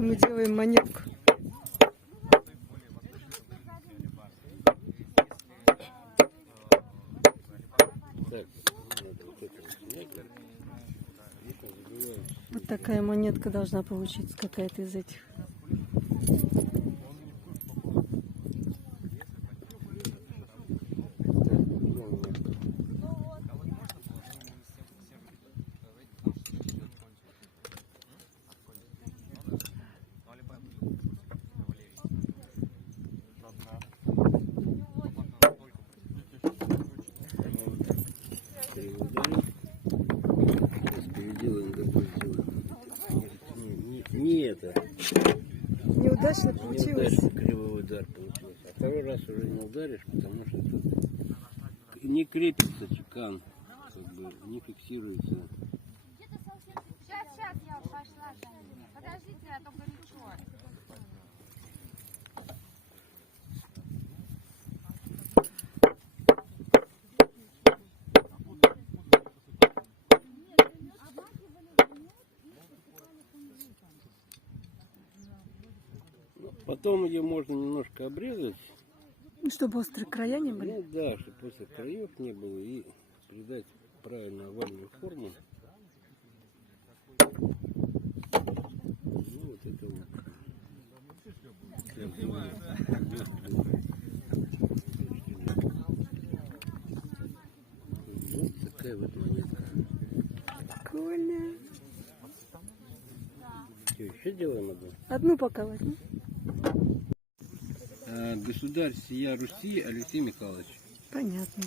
И мы делаем монетку. Вот такая монетка должна получиться какая-то из этих. Не это. Неудачно получилось. Неудачно кривой удар получился. А второй раз уже не ударишь, потому что тут не крепится чекан, как бы не фиксируется. Сейчас я пошла. Подождите, а то горячо. Потом ее можно немножко обрезать. Ну, чтобы острые края не были. Ну да, чтобы после краев не было и придать правильную овальную форму. Ну вот это вот. Вот такая вот монетка. Прикольно. Что, еще делаем одну? Одну пока возьму. Государь сия Руси Алексей Михайлович. Понятно.